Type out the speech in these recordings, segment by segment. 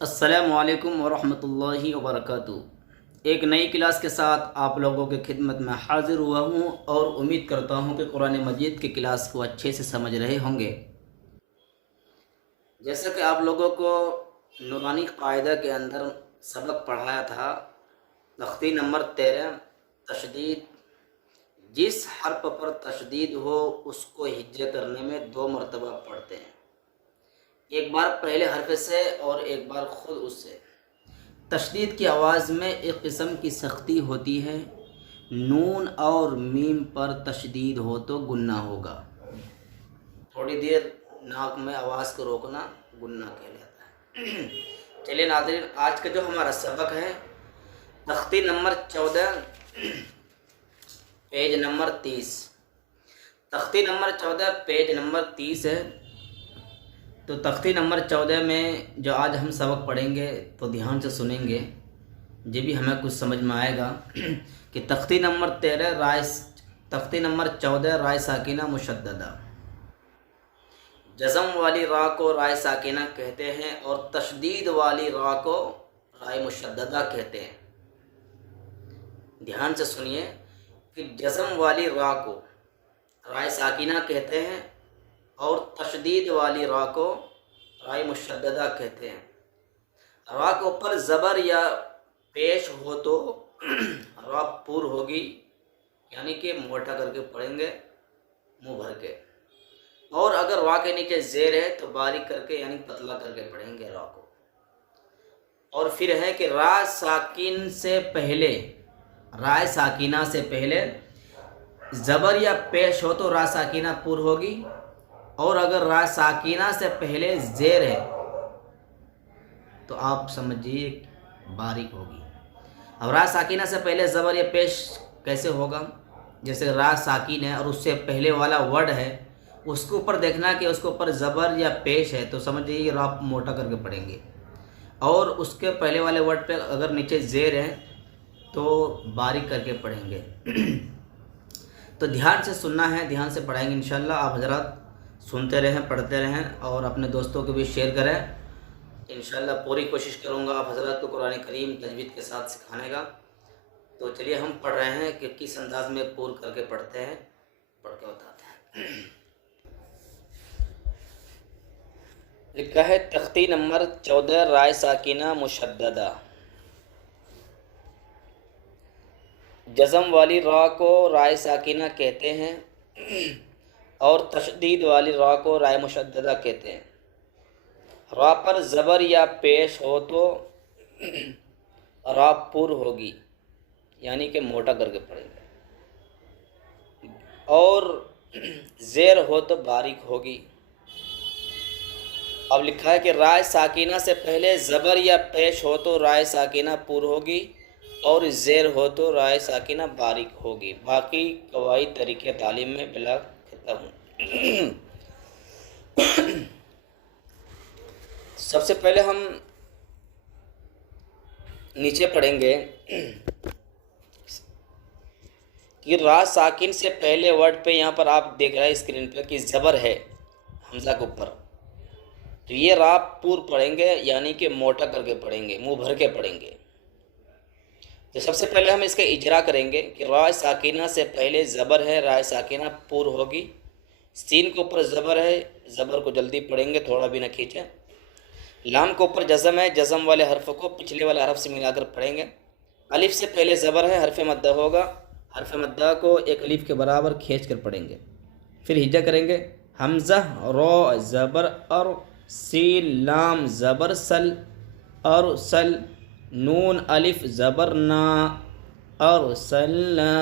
السلام علیکم ورحمۃ اللہ وبرکاتہ۔ ایک نئی کلاس کے ساتھ آپ لوگوں کی خدمت میں حاضر ہوا ہوں اور امید کرتا ہوں کہ قرآن مجید کی کلاس کو اچھے سے سمجھ رہے ہوں گے۔ جیسا کہ آپ لوگوں کو نورانی قاعدہ کے اندر سبق پڑھایا تھا، تختی نمبر 13 تشدید، جس حرف پر تشدید ہو اس کو ہجے کرنے میں 2 مرتبہ پڑھتے ہیں، ایک بار پہلے حرف سے اور ایک بار خود اس سے۔ تشدید کی آواز میں ایک قسم کی سختی ہوتی ہے، نون اور میم پر تشدید ہو تو گنہ ہوگا۔ تھوڑی دیر ناک میں آواز کو روکنا گنہ کہلاتا ہے۔ چلیے ناظرین، آج کا جو ہمارا سبق ہے تختی نمبر 14 پیج نمبر 30، تختی نمبر 14 پیج نمبر 30 ہے۔ تو تختی نمبر 14 میں جو آج ہم سبق پڑھیں گے تو دھیان سے سنیں گے، یہ بھی ہمیں کچھ سمجھ میں آئے گا کہ تختی نمبر 14 رائے ساکنہ مشددہ، جزم والی را کو رائے ساکنہ کہتے ہیں اور تشدید والی را کو رائے مشددہ کہتے ہیں۔ دھیان سے سنیے کہ جزم والی را کو رائے ساکنہ کہتے ہیں اور تشدید والی را کو رائے مشددہ کہتے ہیں۔ را کے اوپر زبر یا پیش ہو تو را پور ہوگی، یعنی کہ موٹا کر کے پڑھیں گے منہ بھر کے، اور اگر را کے نیچے زیر ہے تو باریک کر کے یعنی پتلا کر کے پڑھیں گے را کو۔ اور پھر ہے کہ را ساکن سے پہلے، رائے ساکنہ سے پہلے زبر یا پیش ہو تو را ساکنہ پور ہوگی، اور اگر را ساکنہ سے پہلے زیر ہے تو آپ سمجھیے باریک ہوگی۔ اب را ساکنہ سے پہلے زبر یا پیش کیسے ہوگا؟ جیسے را ساکن ہے اور اس سے پہلے والا ورڈ ہے، اس کے اوپر دیکھنا کہ اس کے اوپر زبر یا پیش ہے تو سمجھیے یہ را موٹا کر کے پڑھیں گے، اور اس کے پہلے والے ورڈ پہ اگر نیچے زیر ہے تو باریک کر کے پڑھیں گے۔ تو دھیان سے سننا ہے، دھیان سے پڑھائیں گے انشاءاللہ۔ آپ حضرات سنتے رہیں، پڑھتے رہیں اور اپنے دوستوں کو بھی شیئر کریں۔ انشاءاللہ پوری کوشش کروں گا آپ حضرات کو قرآن کریم تجوید کے ساتھ سکھانے کا۔ تو چلیے ہم پڑھ رہے ہیں کہ کس انداز میں پور کر کے پڑھتے ہیں، پڑھ کے بتاتے ہیں۔ لکھا ہے تختی نمبر 14 رائے ساکنہ مشددہ، جزم والی را کو رائے ساکنہ کہتے ہیں اور تشدید والی را کو رائے مشددہ کہتے ہیں۔ را پر زبر یا پیش ہو تو را پور ہوگی، یعنی کہ موٹا کر کے پڑھیں گے، اور زیر ہو تو باریک ہوگی۔ اب لکھا ہے کہ رائے ساکنہ سے پہلے زبر یا پیش ہو تو رائے ساکنہ پور ہوگی اور زیر ہو تو رائے ساکنہ باریک ہوگی۔ باقی قواعد طریقے تعلیم میں بلا ختم ہوں۔ سب سے پہلے ہم نیچے پڑھیں گے کہ را ساکن سے پہلے ورڈ پہ یہاں پر آپ دیکھ رہے ہیں اسکرین پہ کہ زبر ہے حمزہ کے اوپر، تو یہ را پور پڑھیں گے، یعنی کہ موٹا کر کے پڑھیں گے، منہ بھر کے پڑھیں گے۔ تو سب سے پہلے ہم اس کا اجرا کریں گے کہ را ساکنہ سے پہلے زبر ہے، را ساکنہ پور ہوگی، سین کے اوپر زبر ہے، زبر کو جلدی پڑھیں گے، تھوڑا بھی نہ کھینچیں۔ لام کے اوپر جزم ہے، جزم والے حرف کو پچھلے والے حرف سے ملا کر پڑھیں گے۔ الف سے پہلے زبر ہے، حرف مدہ ہوگا، حرف مدہ کو ایک الف کے برابر کھینچ کر پڑھیں گے۔ پھر ہجا کریں گے، حمزہ را زبر اور، سین لام زبر سل اور سل، نون الف زبر نا اور سلنا۔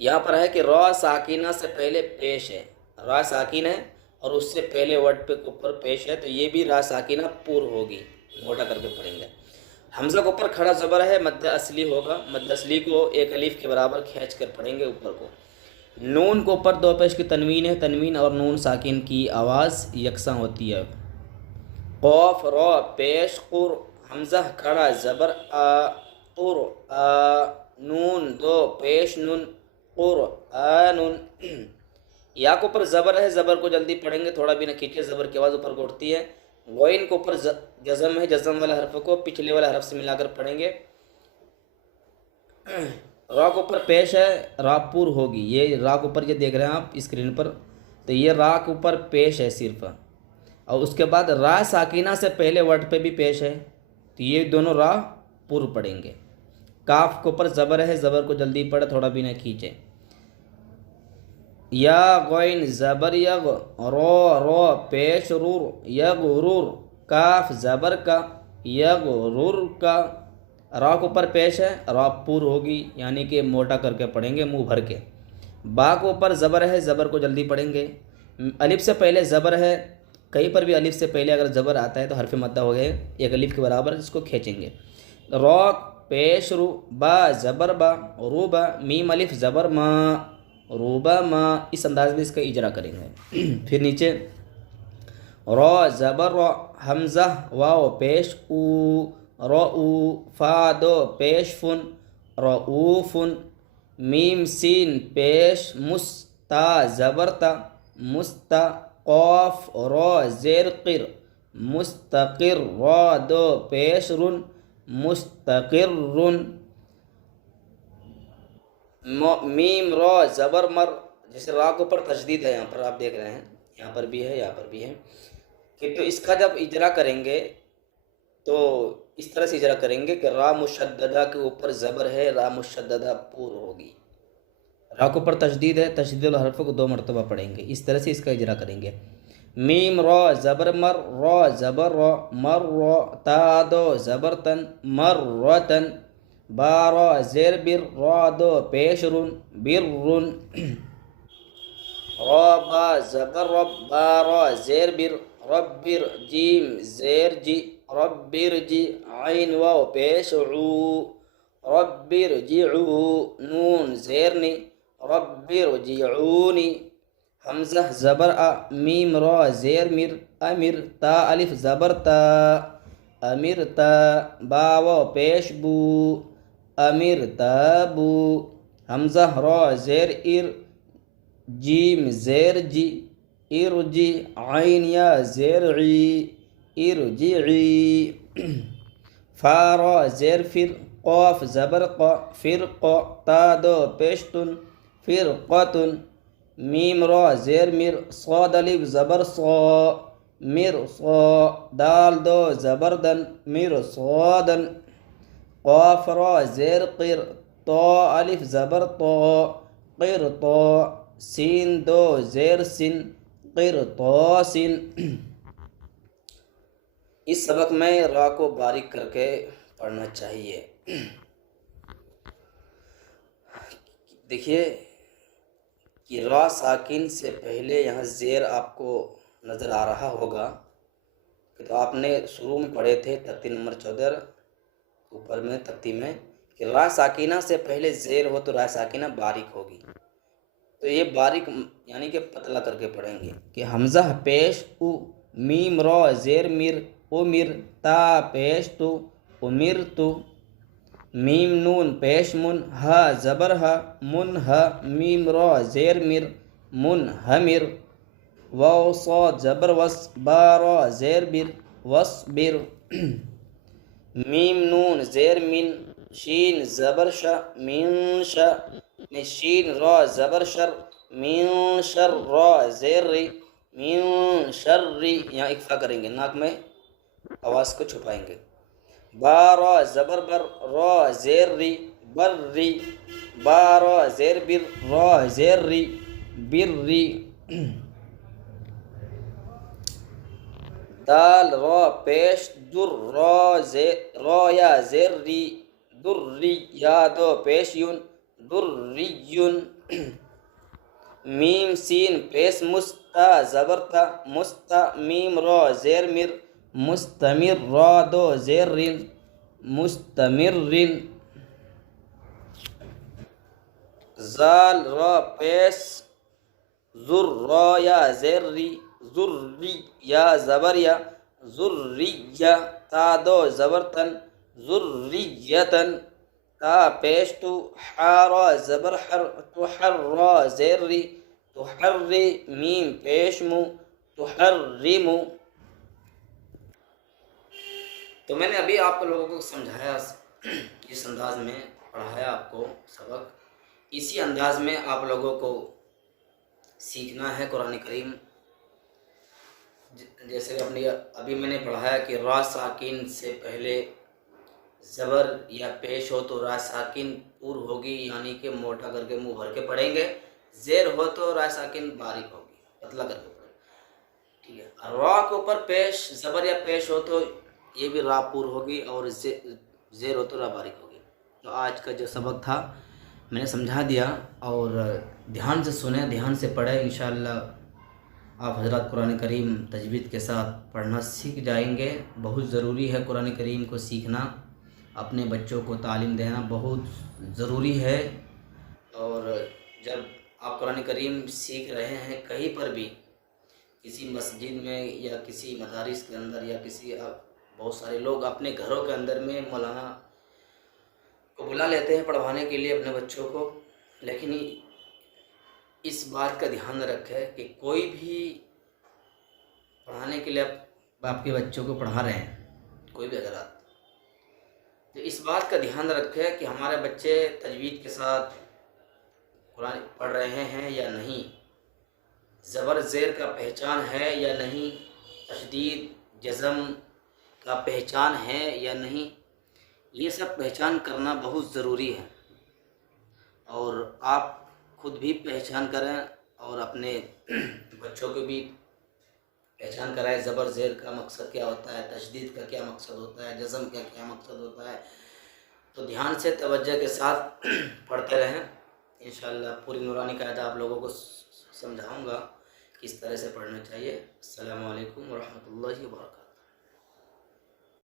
یہاں پر ہے کہ را ساکنہ سے پہلے پیش ہے، را ساکن ہے اور اس سے پہلے ورڈ پہ اوپر پیش ہے، تو یہ بھی را ساکنہ پور ہوگی، موٹا کر کے پڑھیں گے۔ حمزہ کے اوپر کھڑا زبر ہے، مد اصلی ہوگا، مد اصلی کو ایک الف کے برابر کھینچ کر پڑھیں گے اوپر کو۔ نون کے اوپر 2 پیش کی تنوین ہے، تنوین اور نون ساکن کی آواز یکساں ہوتی ہے۔ قاف را پیش قر، حمزہ کھڑا زبر آ، قر آ، نون 2 پیش نون، قر آ نون۔ یا کے اوپر زبر ہے، زبر کو جلدی پڑھیں گے، تھوڑا بھی نہ کھینچے، زبر کی آواز اوپر کو اٹھتی ہے۔ غین کے اوپر جزم ہے، جزم والے حرف کو پچھلے والے حرف سے ملا کر پڑھیں گے. را کے اوپر پیش ہے، را پور ہوگی. یہ را کے اوپر یہ دیکھ رہے ہیں آپ اسکرین پر، تو یہ را کے اوپر پیش ہے صرف. اور اس کے بعد را ساکینہ سے پہلے ورڈ پہ بھی پیش ہے، تو یہ دونوں را پور پڑھیں گے. کاف کے اوپر زبر ہے، زبر کو جلدی پڑھے، تھوڑا بھی نہ کھینچے. یا غین زبر یغ، رو رو پیش رور، یغرور کاف زبر کا، یغرور کا. را کے اوپر پیش ہے، را پور ہوگی، یعنی کہ موٹا کر کے پڑھیں گے، منہ بھر کے. با کے اوپر زبر ہے، زبر کو جلدی پڑھیں گے. الف سے پہلے زبر ہے، کہیں پر بھی الف سے پہلے اگر زبر آتا ہے تو حرف مدہ ہو گئے ایک الف کے برابر، اس کو کھینچیں گے. را پیش رو، با زبر با، روبا میم الف زبر ما، روبا ما. اس انداز میں اس کا اجرا کریں گے. پھر نیچے را زبر را، حمزہ واو پیش او، رؤ فا دو پیش فن، رؤوفن. میم سین پیش مس، تا زبر تا، مستا. قاف را زیر قر، مستقر. را دو پیش رن، مستقر رن. میم را زبر مر، جیسے را کے اوپر تشدید ہے، یہاں پر آپ دیکھ رہے ہیں، یہاں پر بھی ہے، یہاں پر بھی ہے. کہ تو اس کا جب اجرا کریں گے تو اس طرح سے اجرا کریں گے کہ را مشددہ کے اوپر زبر ہے، را مشددہ پور ہوگی. را کے اوپر تشدید ہے، تشدید الحرف کو 2 مرتبہ پڑھیں گے. اس طرح سے اس کا اجرا کریں گے. میم را زبر مر، را زبر را، مر را. تا دو زبر تن، مر رتن. با را زیر بر، را دو پیش رن، بر رن. را با زبر رب، با را زیر بر، رب بر. جیم زیر جی، رب بر جی. عین واو پیش عو، رب بر جعو. نون زیر نی، رب بر جعونی. حمزہ زبر ا، میم را زیر مر، امر. تا الف زبر تا، امر تا. با واو پیش بو، امر تابو. حمزہ را زیر ار، جیم زیر جی، ارجی. عین یا زیر عی، ارجعی. فا را زیر فر، قاف زبر قا، فرق. تا دو پیشتن، فرقتن. میم را زیر مر، صاد الف زبر صا، مر صا. دال دو زبر دن، مر صادن. قاف را زیر قر، طا الف زبر طا، قر طا. سین دو زیر سن، قر طا سن. اس سبق میں را کو باریک کر کے پڑھنا چاہیے. دیکھیے کہ را ساکن سے پہلے یہاں زیر آپ کو نظر آ رہا ہوگا، کہ تو آپ نے شروع میں پڑھے تھے تختی نمبر 14 اوپر میں تختی میں، کہ را ساکینہ سے پہلے زیر ہو تو را ساکینہ باریک ہوگی. تو یہ باریک یعنی کہ پتلا کر کے پڑھیں گے کہ حمزہ پیش او، میم را زیر مر، امر. تا پیش تو، امر تو. میم نون پیش من، ہا زبر ہا، من ہا. میم را زیر مر، من ہمر. واو صاد زبر وس، با را زیر بر، وس بر. میم نون زیر من، شین زبر شا، من شا. شین را زبر شر، من شر. را زیر ری، من شر ری. یہاں اکفا کریں گے، ناک میں آواز کو چھپائیں گے. با را زبر بر، را زیر ری، بر ری. با را زیر بر، را زیر ری، بر ری. دال را پیش در، را یا زیر ری، در ری. یا دو پیش یون، در ری یون. میم سین پیش مستا زبر تا، مستا. میم را زیر مر، مستمر. را دو زیر رن، مستمر رن. زال را پیش زر، را یا زیر ری، ذری. یا زبر یا، ذریہ. تا دو زبر تن، ذریتن. تا پیش تو، حارا زبر حر، تحر. را زیر ری، تحر ری. میم پیش مو، تحرمو. تو میں نے ابھی آپ لوگوں کو سمجھایا، اس انداز میں پڑھایا آپ کو سبق، اسی انداز میں آپ لوگوں کو سیکھنا ہے قرآن کریم۔ جیسے اپنی ابھی میں نے پڑھایا کہ را ساکن سے پہلے زبر یا پیش ہو تو را ساکن پور ہوگی، یعنی کہ موٹا کر کے منہ بھر کے پڑھیں گے، زیر ہو تو را ساکن باریک ہوگی، پتلا کر کے پڑھیں گے، ٹھیک ہے۔ را کے اوپر پیش زبر یا پیش ہو تو یہ بھی را پور ہوگی، اور زیر ہو تو را باریک ہوگی۔ تو آج کا جو سبق تھا میں نے سمجھا دیا، اور دھیان سے سنیں، دھیان سے پڑھیں، انشاءاللہ آپ حضرات قرآن کریم تجوید کے ساتھ پڑھنا سیکھ جائیں گے۔ بہت ضروری ہے قرآن کریم کو سیکھنا، اپنے بچوں کو تعلیم دینا بہت ضروری ہے۔ اور جب آپ قرآن کریم سیکھ رہے ہیں کہیں پر بھی، کسی مسجد میں یا کسی مدارس کے اندر، یا کسی بہت سارے لوگ اپنے گھروں کے اندر میں مولانا کو بلا لیتے ہیں پڑھوانے کے لیے اپنے بچوں کو، لیکن اس بات کا دھیان رکھے کہ کوئی بھی پڑھانے کے لیے آپ کے بچوں کو پڑھا رہے ہیں، کوئی بھی حضرات، تو اس بات کا دھیان رکھے کہ ہمارے بچے تجوید کے ساتھ قرآن پڑھ رہے ہیں یا نہیں، زبر زیر کا پہچان ہے یا نہیں، تشدید جزم کا پہچان ہے یا نہیں، یہ سب پہچان کرنا بہت ضروری ہے۔ اور آپ خود بھی پہچان کریں اور اپنے بچوں کو بھی پہچان کرائے، زبر زیر کا مقصد کیا ہوتا ہے، تشدید کا کیا مقصد ہوتا ہے، جزم کا کیا مقصد ہوتا ہے۔ تو دھیان سے توجہ کے ساتھ پڑھتے رہیں، انشاءاللہ پوری نورانی قاعدہ آپ لوگوں کو سمجھاؤں گا کس طرح سے پڑھنا چاہیے۔ السلام علیکم ورحمۃ اللہ وبرکاتہ۔